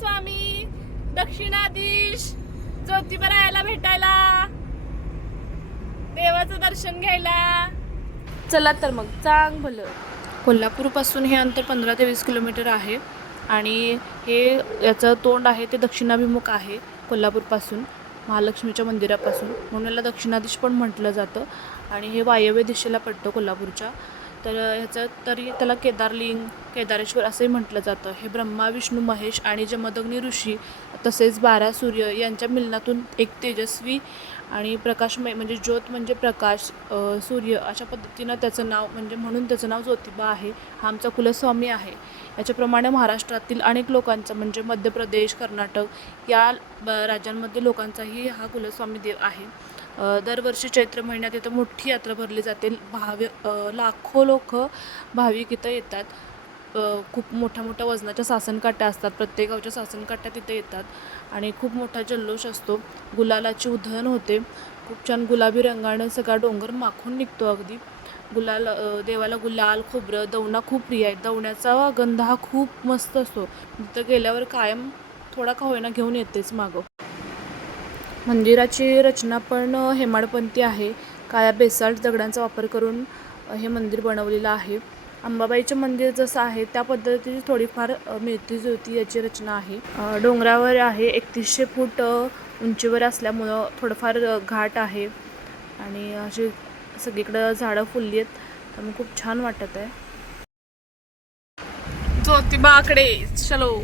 स्वामी दक्षिणाधीश ज्योतिबा रायाला भेटायला, देवाचं दर्शन घ्यायला. चला तर मग चांग भलं. कोल्हापूरपासून हे अंतर 15 ते 20 किलोमीटर आहे आणि हे याचं तोंड आहे ते दक्षिणाभिमुख आहे कोल्हापूरपासून, महालक्ष्मीच्या मंदिरापासून, म्हणून याला दक्षिणाधीश पण म्हटलं जातं. आणि हे वायव्य दिशेला पडतं कोल्हापूरच्या. तर ह्याचं तरी त्याला केदारलिंग, केदारेश्वर असंही म्हटलं जातं. हे ब्रह्मा, विष्णू, महेश आणि जमदग्नी ऋषी तसेच 12 सूर्य यांच्या मिलनातून एक तेजस्वी आणि प्रकाशमय म्हणजे ज्योत म्हणजे प्रकाश, सूर्य अशा पद्धतीनं त्याचं नाव म्हणजे म्हणून त्याचं नाव ज्योतिबा आहे. हा आमचा कुलस्वामी आहे. याच्याप्रमाणे महाराष्ट्रातील अनेक लोकांचा म्हणजे मध्य प्रदेश, कर्नाटक या राज्यांमध्ये लोकांचाही हा कुलस्वामी देव आहे. दरवर्षी चैत्र महिन्यात इथं मोठी यात्रा भरली जाते. लाखो लोक भाविक इथं येतात. खूप मोठ्या मोठ्या वजनाच्या सासनकाठ्या असतात. प्रत्येक गावच्या सासनकाठ्या तिथे येतात आणि खूप मोठा जल्लोष असतो. गुलालाची उधळण होते. खूप छान गुलाबी रंगाने सगळा डोंगर माखून निघतो. अगदी देवाला गुलाल, खोबरं, दवणा खूप प्रिय आहे. दवण्याचा गंध हा खूप मस्त असतो. तिथं गेल्यावर कायम थोडा का होईना घेऊन येतेच मागं. मंदिराची रचना पण हेमाडपंथी आहे. काळ्या बेसाल्ट दगडांचा वापर करून हे मंदिर बनवलेलं आहे. अंबाबाईचं मंदिर जसं आहे त्या पद्धतीची थोडीफार मिळती जुळती याची रचना आहे. डोंगरावर आहे. 3100 फूट उंचीवर असल्यामुळं थोडंफार घाट आहे आणि अशी सगळीकडं झाडं फुलली आहेत, त्यामुळे खूप छान वाटत आहे. ज्योतिबाकडे चलो.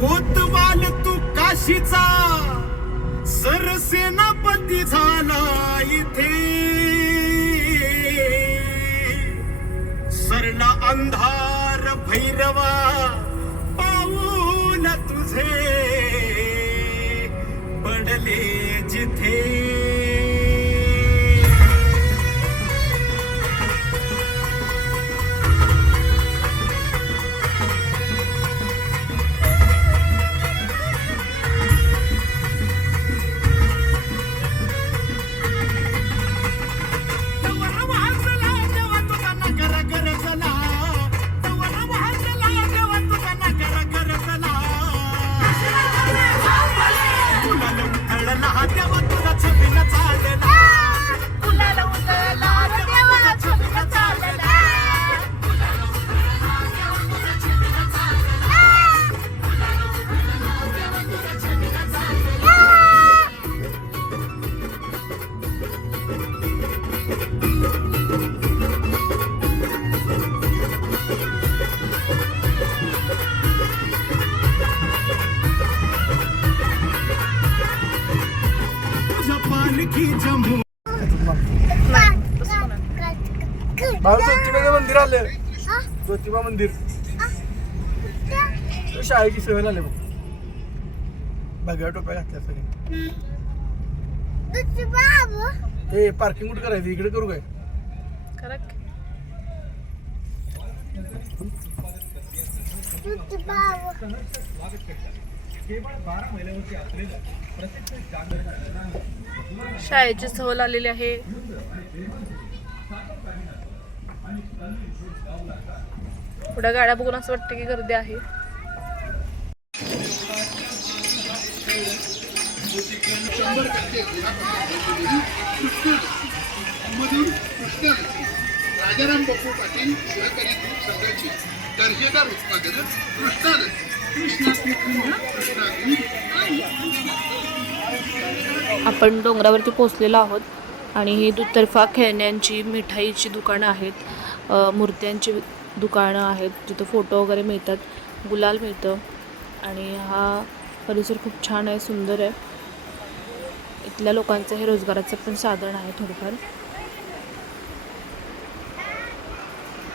कोतवाल तू काशीचा सरसेनापती झाला इथे, सरला अंधार भैरवा पाऊल तुझे पडले जिथे. ज्योतिबा मंदिर आले. ज्योतिबा मंदिर शाळेची सहल आले बघ. बघा टोप्या घातल्या सगळे. हे पार्किंग कुठे करायचं? इकडे करू काय? शाळेची सहल आलेली आहे. पुढे गाड्या बघून असं वाटतं की गर्दी आहे. राजाराम बापू पाटील सहकारी दूध संघाची दर्जेदार उत्पादनं कृष्णानदी आपण डोंगरावरती पोहोचलेलो आहोत आणि ही दुतर्फा खेळण्यांची मिठाईची दुकानं आहेत, मूर्त्यांची दुकानं आहेत जिथं फोटो वगैरे मिळतात, गुलाल मिळतं आणि हा परिसर खूप छान आहे, सुंदर आहे. इथल्या लोकांचं हे रोजगाराचं पण साधन आहे थोडंफार.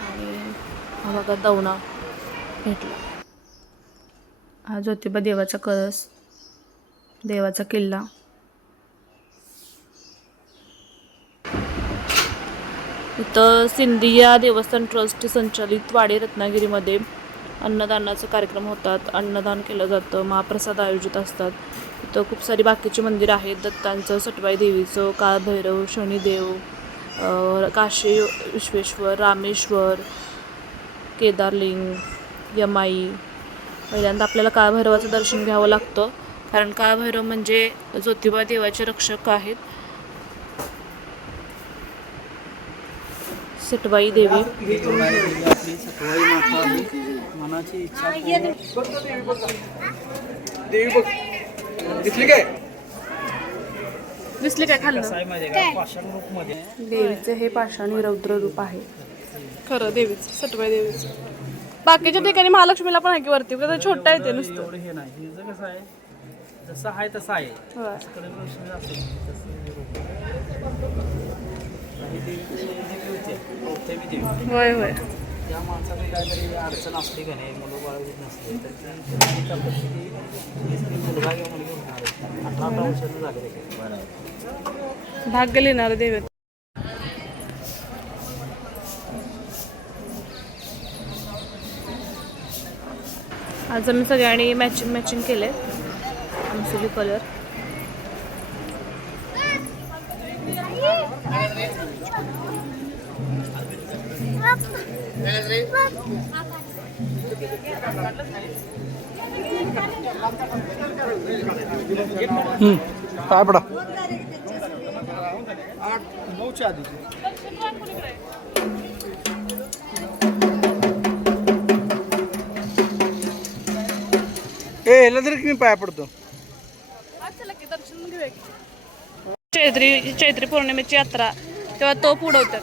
आणि हा बघा दवना भेटला. हा ज्योतिबा देवाचा कळस, देवाचा किल्ला. इथं सिंधिया देवस्थान ट्रस्ट संचालित वाडी रत्नागिरीमध्ये अन्नदानाचे कार्यक्रम होतात, अन्नदान केलं जातं, महाप्रसाद आयोजित असतात. इथं खूप सारी बाकीची मंदिरं आहेत, दत्तांचं, सटवाई देवीचं, काळभैरव, शनिदेव, काशी विश्वेश्वर, रामेश्वर, केदारलिंग, यमाई. पहिल्यांदा आपल्याला काळभैरवाचं दर्शन घ्यावं लागतं कारण काळभैरव म्हणजे ज्योतिबा देवाचे रक्षक आहेत. सटवाई देवी, मनाची इच्छा देवी बघ दिसली काय दिसले काय खाल्लं? पाषाण रूप मध्ये देवीचं हे पाषाणी रौद्र रूप आहे खरं देवीचं, सटवाई देवीचं. बाकीच्या ठिकाणी महालक्ष्मीला पण आहे की वरती, छोटं आहे ते नुसतं. एवढं हे नाही, हे कसं आहे जसं आहे तसं आहे. होय. होय होय. त्या माणसाने काहीतरी अडचण असते का नाही, मुलं बाळ नसते तर ती करतात की मुलगा किंवा मुलगी होणार 18 वर्षाचं झाले. भाग्य लिहिणार देवेत. आज आम्ही सगळ्यांनी मॅचिंग केले, आमसुली कलर. काय पडा 8-9च्या आधी ह्याला तरी मी पाया पडतो. चैत्री पौर्णिमेची यात्रा तेव्हा तोप उडवतात.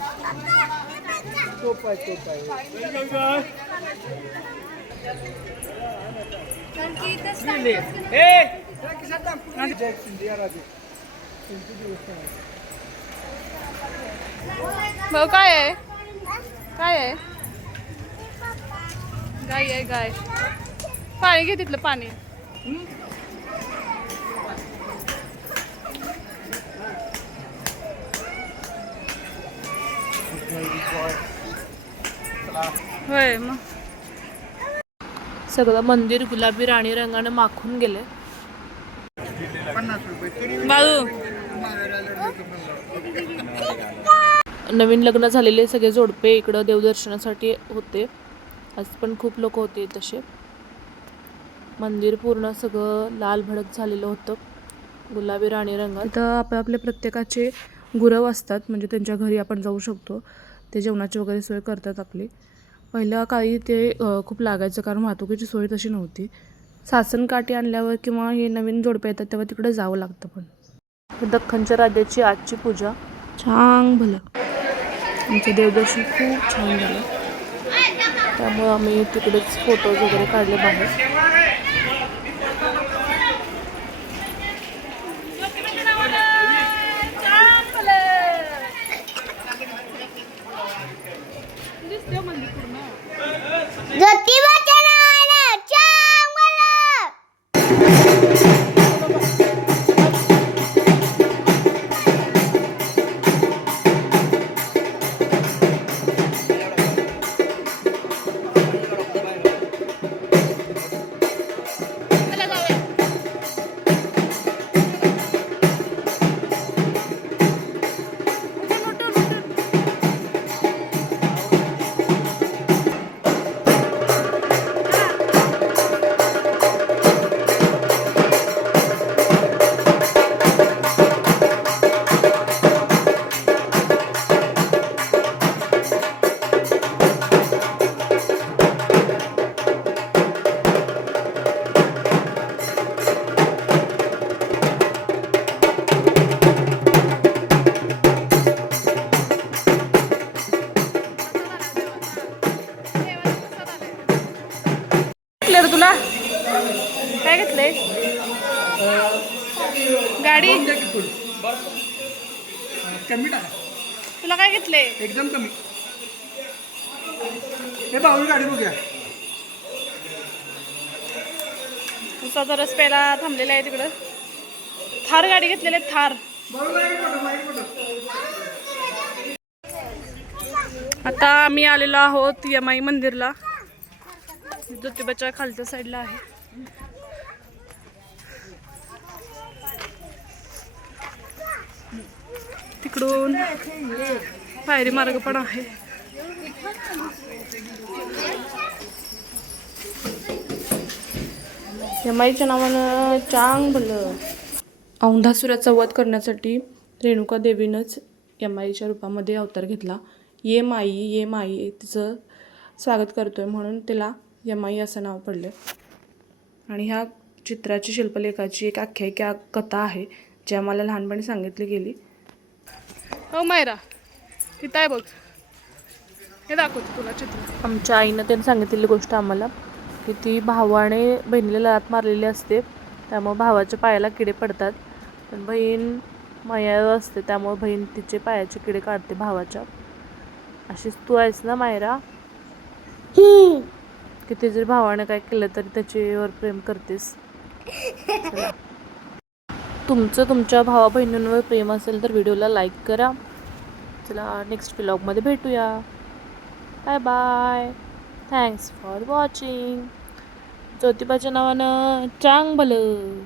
भाऊ काय आहे, काय आहे? गाय आहे, गाय. पाणी घे तिथलं पाणी. होय मग सगळं मंदिर गुलाबी राणी रंगाने माखून गेले. बाळू नवीन लग्न झालेले सगळे जोडपे इकडं देवदर्शनासाठी होते. आज पण खूप लोक होते तसे. मंदिर पूर्ण सगळं लाल भडक झालेलं होतं गुलाबी राणी रंगात. इथं आपले प्रत्येकाचे गुरव असतात, म्हणजे त्यांच्या घरी आपण जाऊ शकतो, ते जेवणाची वगैरे सोय करतात आपली. पहिल्या काळी ते खूप लागायचं कारण वाहतुकीची सोय तशी नव्हती. सासनकाठी आणल्यावर किंवा हे नवीन जोडपे येतात तेव्हा तिकडे जावं लागतं. पण दख्खनच्या राजाची आजची पूजा छान भलं, आमचं देवदर्शन खूप छान झालं, त्यामुळं आम्ही तिकडेच फोटोज वगैरे काढले बाहेर. काय घेतलंय गाडी कमी टाका तुला काय घेतलंय एकदम कमी हे बाहुली गाडी बघूया उसाचा रस प्यायला थांबलेला आहे तिकडं थार गाडी घेतलेली आहे थार आता आम्ही आलेलो आहोत यमाई मंदिरला ज्योतिबाच्या खालच्या साईडला आहे तिकडून पायरी मार्ग पण आहे यमाईच्या नावानं चांग भलं औंधासुराचा वध करण्यासाठी रेणुका देवीनंच यमाईच्या रूपामध्ये अवतार घेतला ये माई तिचं स्वागत करतोय म्हणून तिला यमाई असं नाव पडलं आणि ह्या चित्राची शिल्पलेखाची एक आख्यायिका कथा आहे जी आम्हाला लहानपणी सांगितली गेली हो मायरा तिथं आहे बघ हे दाखवते तुला चित्र आमच्या आईनं त्यांनी सांगितलेली गोष्ट आम्हाला की ती भावाने बहिणीला लात मारलेली असते त्यामुळे भावाच्या पायाला किडे पडतात पण बहीण माया असते त्यामुळे बहीण तिचे पायाचे किडे काढते भावाच्या अशीच तू आहेस ना मायरा किती जरी भावाने काय केलं तरी त्याच्यावर प्रेम करतेस तुमचं तुमच्या भावा बहिणींवर प्रेम असेल तर व्हिडिओला लाईक करा चला नेक्स्ट व्लॉगमध्ये भेटूया bye bye thanks for watching ज्योतिबाच्या नावानं चांग भलं